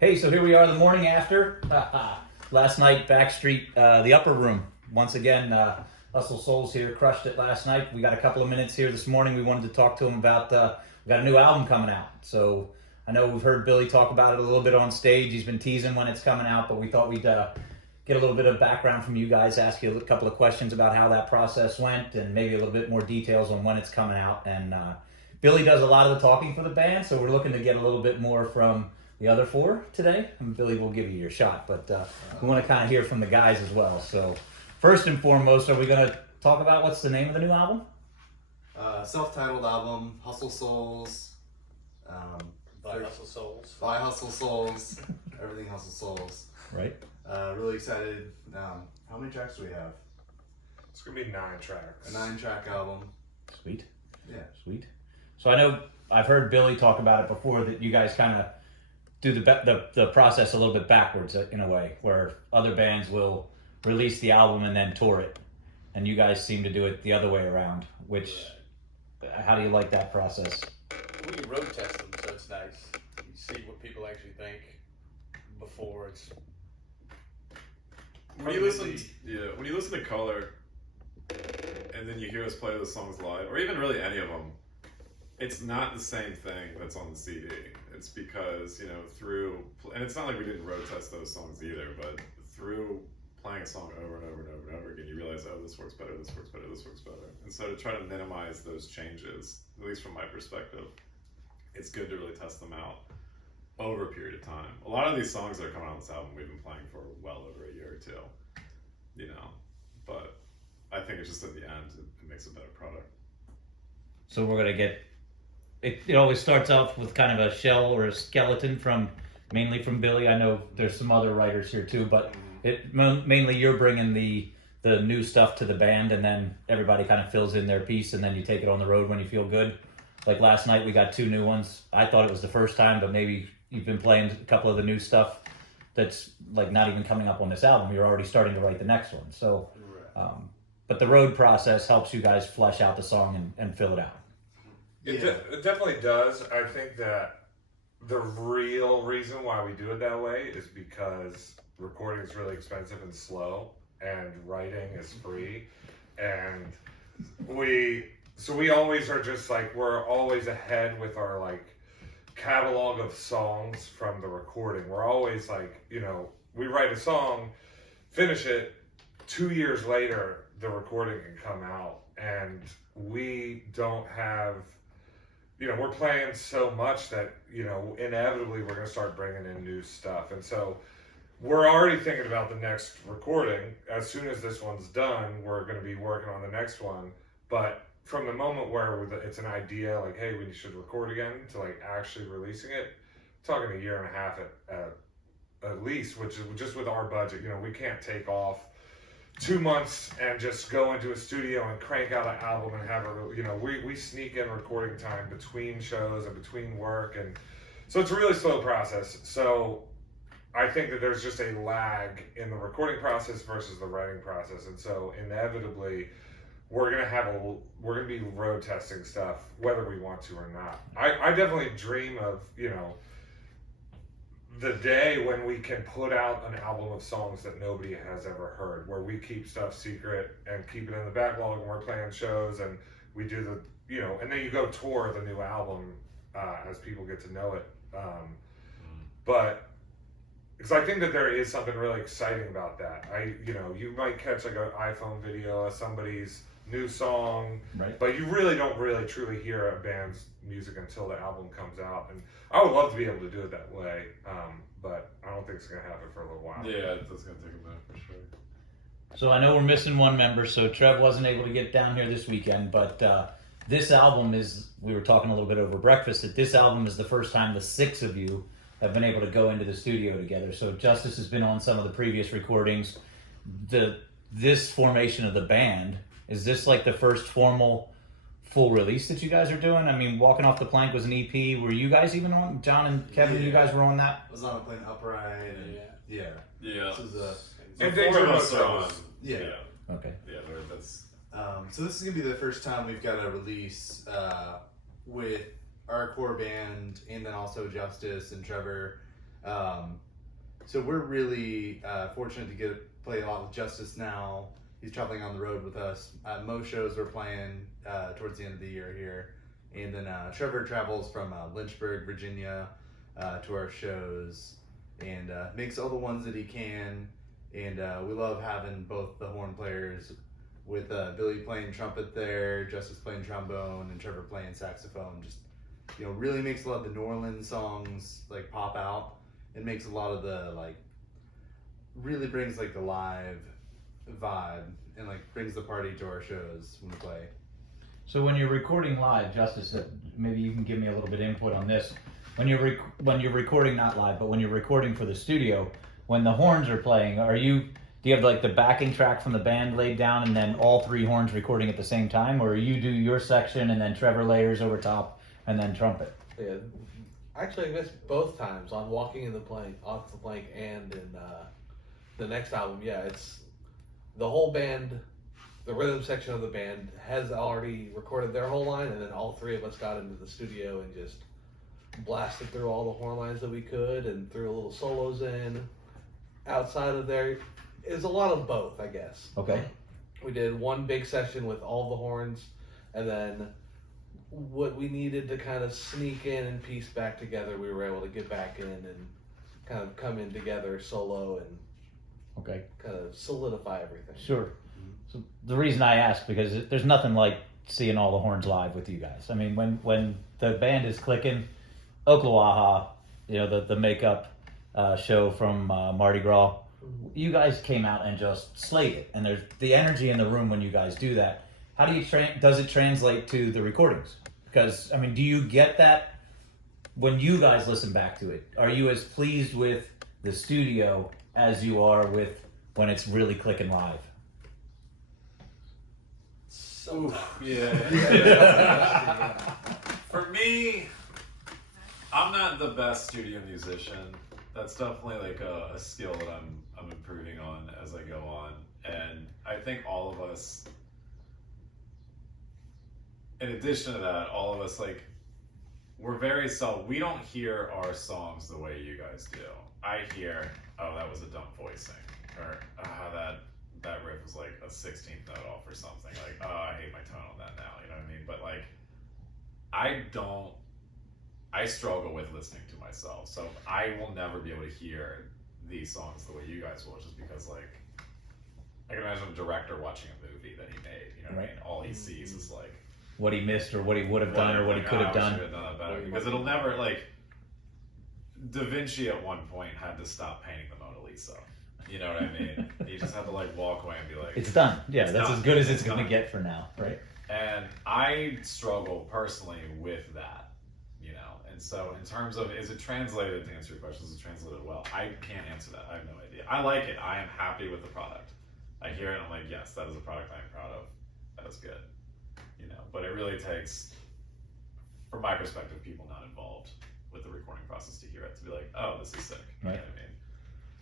Hey, so here we are the morning after. Last night, Backstreet, the upper room. Once again, Hustle Souls here crushed it last night. We got a couple of minutes here this morning. We wanted to talk to him about, we got a new album coming out. So I know we've heard Billy talk about it a little bit on stage. He's been teasing when it's coming out, but we thought we'd get a little bit of background from you guys, ask you a couple of questions about how that process went, and maybe a little bit more details on when it's coming out. And Billy does a lot of the talking for the band, so we're looking to get a little bit more from the other four today. And Billy will give you your shot, but we want to kind of hear from the guys as well. So first and foremost, are we going to talk about what's the name of the new album? Self-titled album, Hustle Souls. By Hustle Souls. By Hustle Souls. Everything Hustle Souls. Right. Really excited. How many tracks do we have? It's going to be 9 tracks. A 9-track album. Sweet. Yeah. Sweet. So I know I've heard Billy talk about it before, that you guys kind of do the process a little bit backwards in a way, where other bands will release the album and then tour it, and you guys seem to do it the other way around. Which, how do you like that process? We can road test them, so it's nice. You see what people actually think before it's. When you listen to Color, and then you hear us play those songs live, or even really any of them, it's not the same thing that's on the CD. It's because, and it's not like we didn't road test those songs either, but through playing a song over and over and over and over again, you realize, oh, this works better, this works better, this works better. And so to try to minimize those changes, at least from my perspective, it's good to really test them out over a period of time. A lot of these songs that are coming on this album, we've been playing for well over a year or two, but I think it's just at the end, it makes a better product. So we're gonna get. It always starts off with kind of a shell or a skeleton mainly from Billy. I know there's some other writers here too, but mainly you're bringing the new stuff to the band, and then everybody kind of fills in their piece, and then you take it on the road when you feel good. Like last night, we got 2 new ones. I thought it was the first time, but maybe you've been playing a couple of the new stuff that's like not even coming up on this album. You're already starting to write the next one. So, but the road process helps you guys flesh out the song and fill it out. It definitely does. I think that the real reason why we do it that way is because recording is really expensive and slow, and writing is free. And we always are just like, we're always ahead with our catalog of songs from the recording. We're always like, we write a song, finish it, 2 years later, the recording can come out, and we don't have. We're playing so much that, inevitably we're going to start bringing in new stuff. And so we're already thinking about the next recording. As soon as this one's done, we're going to be working on the next one. But from the moment where it's an idea, like, hey, we should record again, to actually releasing it, talking a year and a half at least, which is just with our budget. We can't take off 2 months and just go into a studio and crank out an album and have we sneak in recording time between shows and between work, and so it's a really slow process. So I think that there's just a lag in the recording process versus the writing process, and so inevitably we're gonna be road testing stuff whether we want to or not. I definitely dream of the day when we can put out an album of songs that nobody has ever heard, where we keep stuff secret and keep it in the backlog, and we're playing shows, and we do and then you go tour the new album as people get to know it. But because I think that there is something really exciting about that. You might catch an iPhone video of somebody's new song, right, but you really don't truly hear a band's music until the album comes out. And I would love to be able to do it that way, but I don't think it's going to happen for a little while. Yeah, that's going to take a minute for sure. So I know we're missing one member, so Trev wasn't able to get down here this weekend, but this album we were talking a little bit over breakfast, that this album is the first time the 6 of you have been able to go into the studio together. So Justice has been on some of the previous recordings. This formation of the band, is this like the first formal full release that you guys are doing? I mean, Walking Off the Plank was an EP. Were you guys even on? John and Kevin, you guys were on that? I was on a plane upright. And yeah. Yeah. This was And Four of us are on. Yeah. Okay. Yeah, that's. So this is gonna be the first time we've got a release with our core band, and then also Justice and Trevor So we're really fortunate to play a lot with Justice now. He's traveling on the road with us. Most shows we're playing towards the end of the year here. And then Trevor travels from Lynchburg, Virginia to our shows and makes all the ones that he can. And we love having both the horn players with Billy playing trumpet there, Justice playing trombone, and Trevor playing saxophone. Just, really makes a lot of the New Orleans songs like pop out, and makes a lot of the really brings the live vibe and brings the party to our shows when we play. So when you're recording live, Justice, maybe you can give me a little bit of input on this. When you're recording, not live, but when you're recording for the studio, when the horns are playing, do you have the backing track from the band laid down and then all three horns recording at the same time, or you do your section and then Trevor layers over top and then trumpet? Yeah, actually I missed both times on Walking in the Plank, Off the Plank, and in the next album. Yeah, it's the whole band. The rhythm section of the band has already recorded their whole line, and then all three of us got into the studio and just blasted through all the horn lines that we could and threw a little solos in. Outside of there is a lot of both, I guess. Okay. We did one big session with all the horns, and then what we needed to kind of sneak in and piece back together, we were able to get back in and kind of come in together solo and Okay. kind of solidify everything. Sure. So the reason I ask, because there's nothing like seeing all the horns live with you guys. I mean, when the band is clicking, Oklawaha, the makeup show from Mardi Gras, you guys came out and just slayed it. And there's the energy in the room when you guys do that. How do you does it translate to the recordings? Because, I mean, do you get that when you guys listen back to it? Are you as pleased with the studio as you are with when it's really clicking live? Yeah. For me, I'm not the best studio musician. That's definitely a skill that I'm improving on as I go on. And I think all of us, in addition to that, all of us we're very we don't hear our songs the way you guys do. I hear, oh, that was a dumb voicing, or that riff was a 16th note off or something. Oh, I hate my tone on that now. You know what I mean? But I struggle with listening to myself, so I will never be able to hear these songs the way you guys will, just because I can imagine a director watching a movie that he made. You know what I mean? All he sees is what he missed, or what he would have done, or what he could have done. Should have done that better, because it'll never Da Vinci at one point had to stop painting the Mona Lisa. You know what I mean? He just had to walk away and be it's done. Yeah, it's that's done. as good as it's Done. going to get for now, right? And I struggle personally with that, And so in terms of, is it translated, to answer your question, is it translated well? I can't answer that. I have no idea. I like it. I am happy with the product. I hear it and I'm yes, that is a product I'm proud of. That is good. But it really takes, from my perspective, people not involved with the recording process to hear it, to be oh, this is sick. You know what I mean?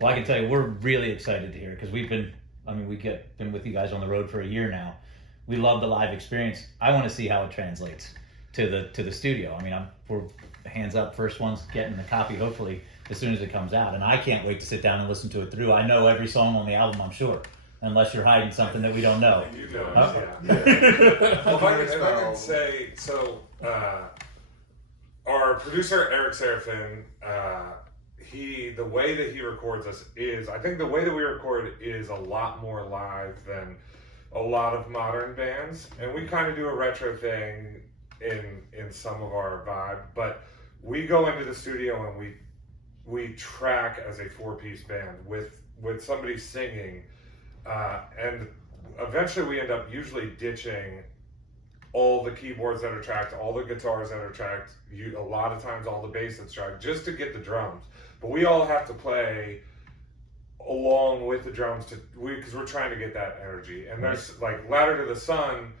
Well, I can tell you, we're really excited to hear it, because we've been with you guys on the road for a year now. We love the live experience. I want to see how it translates to the studio. I mean, we're hands up, first ones getting the copy, hopefully as soon as it comes out, and I can't wait to sit down and listen to it through. I know every song on the album, I'm sure, unless you're hiding something that we don't know. You do, Huh? yeah. Well, if I can say, so our producer Eric Serafin, the way that he records us is, I think the way that we record is a lot more live than a lot of modern bands, and we kind of do a retro thing in some of our vibe, but we go into the studio and we track as a 4-piece band with somebody singing, and eventually we end up usually ditching all the keyboards that are tracked, all the guitars that are tracked, a lot of times all the bass that's tracked, just to get the drums. But we all have to play along with the drums because we're trying to get that energy. And there's Ladder to the Sun,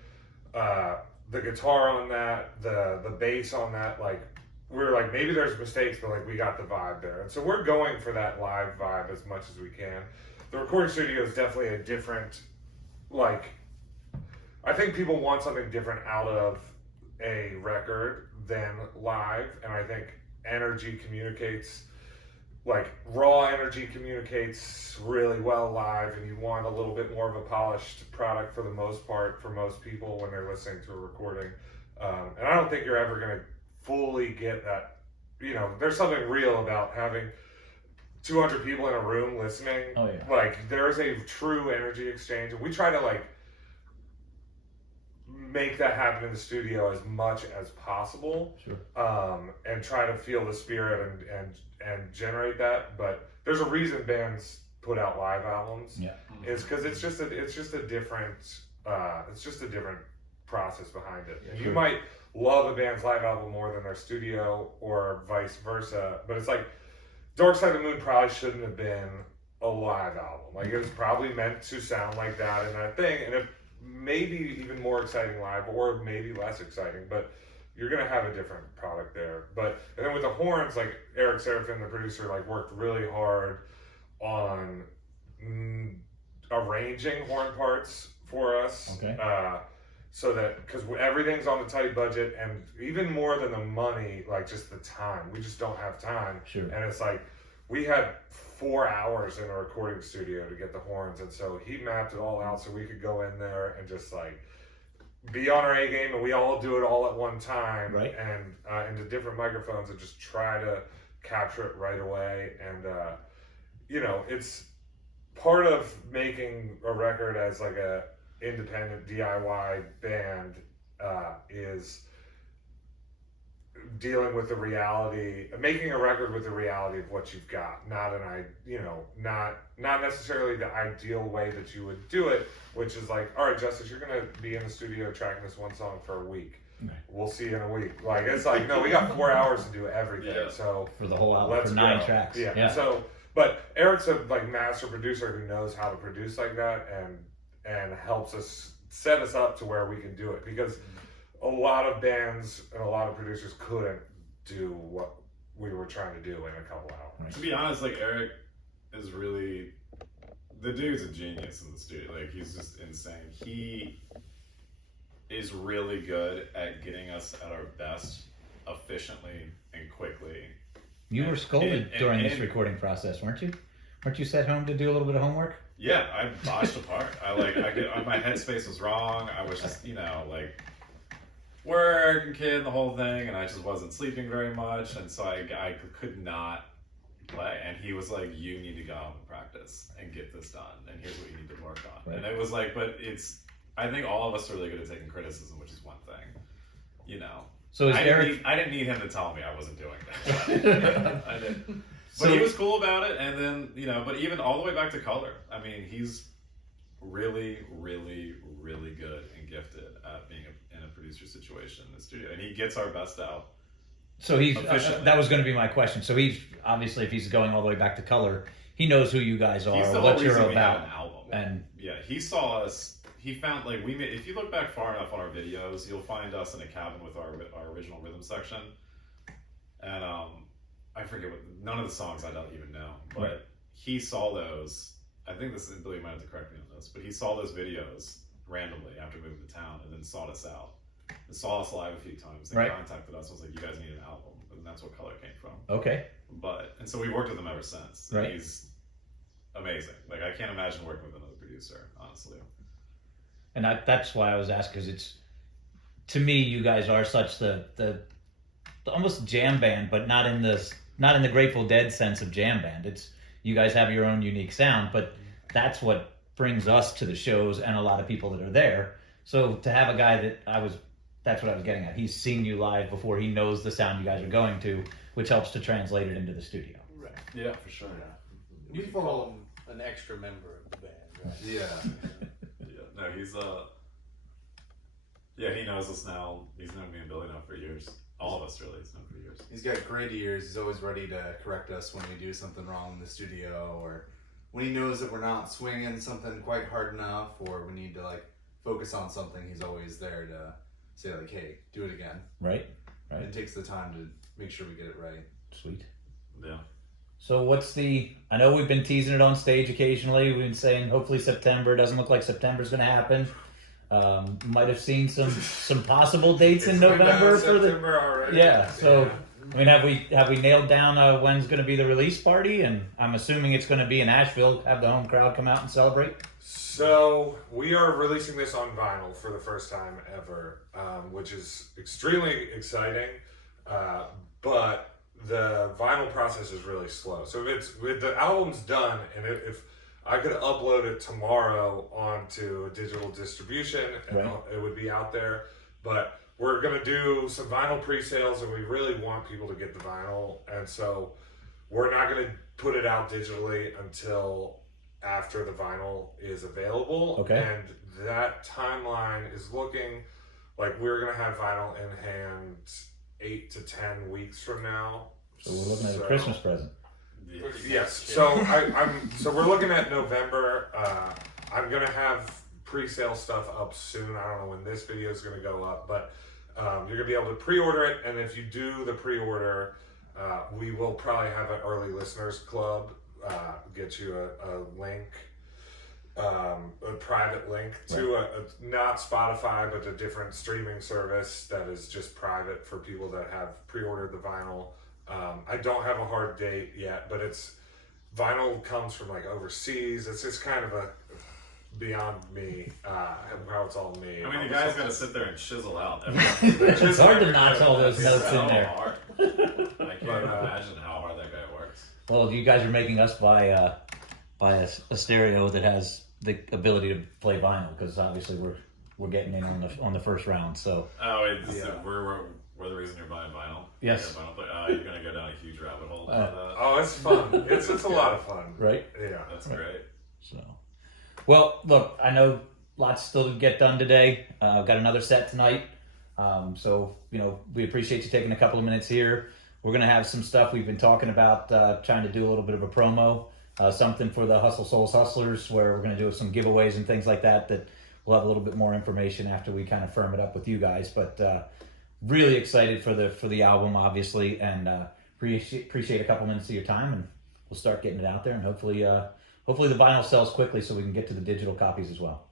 the guitar on that, the bass on that, we're maybe there's mistakes, but we got the vibe there. And so we're going for that live vibe as much as we can. The recording studio is definitely a different, I think people want something different out of a record than live, and I think energy communicates like raw energy communicates really well live, and you want a little bit more of a polished product for the most part for most people when they're listening to a recording. And I don't think you're ever going to fully get that. You know, there's something real about having 200 people in a room listening. Oh, yeah. Like, there's a true energy exchange, and we try to like make that happen in the studio as much as possible. Sure. And try to feel the spirit and generate that. But there's a reason bands put out live albums. Yeah. It's because it's just a different process behind it. Yeah, you might love a band's live album more than their studio, or vice versa. But it's like Dark Side of the Moon probably shouldn't have been a live album. Like, it was probably meant to sound like that in that thing, and it may be even more exciting live, or maybe less exciting. But you're gonna have a different product there. But and then with the horns, like Eric Serafin, the producer, like worked really hard on arranging horn parts for us. Okay. So that, because everything's on a tight budget, and even more than the money, like just the time. We just don't have time. Sure. And it's like, we had 4 hours in a recording studio to get the horns, and so he mapped it all out so we could go in there and just like be on our A game, and we all do it all at one time, right? And into different microphones, and just try to capture it right away. And you know, it's part of making a record as like a independent DIY band is dealing with the reality, making a record with the reality of what you've got, not necessarily the ideal way that you would do it, which is like, all right, Justice, you're gonna be in the studio tracking this one song for a week. Right. We'll see you in a week. Like, it's like, no, we got 4 hours to do everything. Yeah. So for the whole album, for 9 tracks. Yeah. So, but Eric's a like master producer who knows how to produce like that, and helps us set us up to where we can do it, because a lot of bands and a lot of producers couldn't do what we were trying to do in a couple hours. Right. To be honest, like, Eric is really, the dude's a genius in the studio. Like, he's just insane. He is really good at getting us at our best efficiently and quickly. You were scolded during this recording process, weren't you? Weren't you sent home to do a little bit of homework? Yeah, I botched a part. My headspace was wrong. I was just, like, work and kid and the whole thing, and I just wasn't sleeping very much, and so I could not play. And he was like, "You need to go home and practice and get this done, and here's what you need to work on." Right. And it was like, but I think all of us are really good at taking criticism, which is one thing, So I didn't need him to tell me I wasn't doing that. I didn't. But he was cool about it, and then, but even all the way back to color, I mean, he's really, really, really good and gifted at being in a producer situation in the studio, and he gets our best out. So that was going to be my question. So he's, obviously, if he's going all the way back to color, he knows who you guys are, what you're about. An album. And yeah, he saw us. He found, like, if you look back far enough on our videos, you'll find us in a cabin with our original rhythm section, and I forget none of the songs I don't even know, but right. He saw those. I think Billy might have to correct me on this, but he saw those videos randomly after moving to town, and then sought us out, and saw us live a few times, and right. contacted us. And was like, "You guys need an album," and that's what Color came from. Okay. And so we've worked with him ever since. Right. He's amazing. Like, I can't imagine working with another producer, honestly. And that's why I was asking, because to me, you guys are such the almost jam band, but not in the Grateful Dead sense of jam band. It's, you guys have your own unique sound, but that's what brings us to the shows and a lot of people that are there. So to have a guy that's what I was getting at. He's seen you live before. He knows the sound you guys are going to, which helps to translate it into the studio. Right. Yeah, for sure. Yeah. We call him an extra member of the band, right? Yeah. No, he's he knows us now. He's known me and Billy now for years. All of us, really. He's known for years. He's got great ears. He's always ready to correct us when we do something wrong in the studio, or when he knows that we're not swinging something quite hard enough, or we need to like focus on something. He's always there to say like, "Hey, do it again." Right. And takes the time to make sure we get it right. Sweet. Yeah. So I know we've been teasing it on stage occasionally. We've been saying hopefully September. Doesn't look like September's going to happen. Might have seen some possible dates in November for September already. Yeah. So I mean, have we nailed down when's going to be the release party? And I'm assuming it's going to be in Asheville. Have the home crowd come out and celebrate. So we are releasing this on vinyl for the first time ever, which is extremely exciting. But the vinyl process is really slow. So if the album's done, and if I could upload it tomorrow onto a digital distribution, and Right. it would be out there. But we're gonna do some vinyl pre-sales, and we really want people to get the vinyl, and so we're not gonna put it out digitally until after the vinyl is available. Okay. And that timeline is looking like we're gonna have vinyl in hand 8 to 10 weeks from now. So we're looking at a Christmas present. Yes. So so we're looking at November. I'm gonna have pre-sale stuff up soon. I don't know when this video is gonna go up, but you're gonna be able to pre-order it. And if you do the pre-order, we will probably have an early listeners club. Get you a link, a private link to a not Spotify, but a different streaming service that is just private for people that have pre-ordered the vinyl. I don't have a hard date yet, but vinyl comes from like overseas. It's just kind of a beyond me, how it's all made. I mean, the guy's got to sit there and chisel out. It's hard to notch all those notes in there. Hard. I can't even imagine how hard that guy works. Well, you guys are making us buy a stereo that has the ability to play vinyl, because obviously we're getting in on the first round. So We're the reason you're buying vinyl. Yes. You're gonna go down a huge rabbit hole. Oh, it's fun. It's a lot of fun. right. Yeah. That's great. So, well, look, I know lots still to get done today. I've got another set tonight. So, we appreciate you taking a couple of minutes here. We're going to have some stuff we've been talking about, trying to do a little bit of a promo, something for the Hustle Souls Hustlers, where we're going to do some giveaways and things like that we'll have a little bit more information after we kind of firm it up with you guys. But really excited for the album, obviously, and appreciate a couple minutes of your time, and we'll start getting it out there, and hopefully the vinyl sells quickly so we can get to the digital copies as well.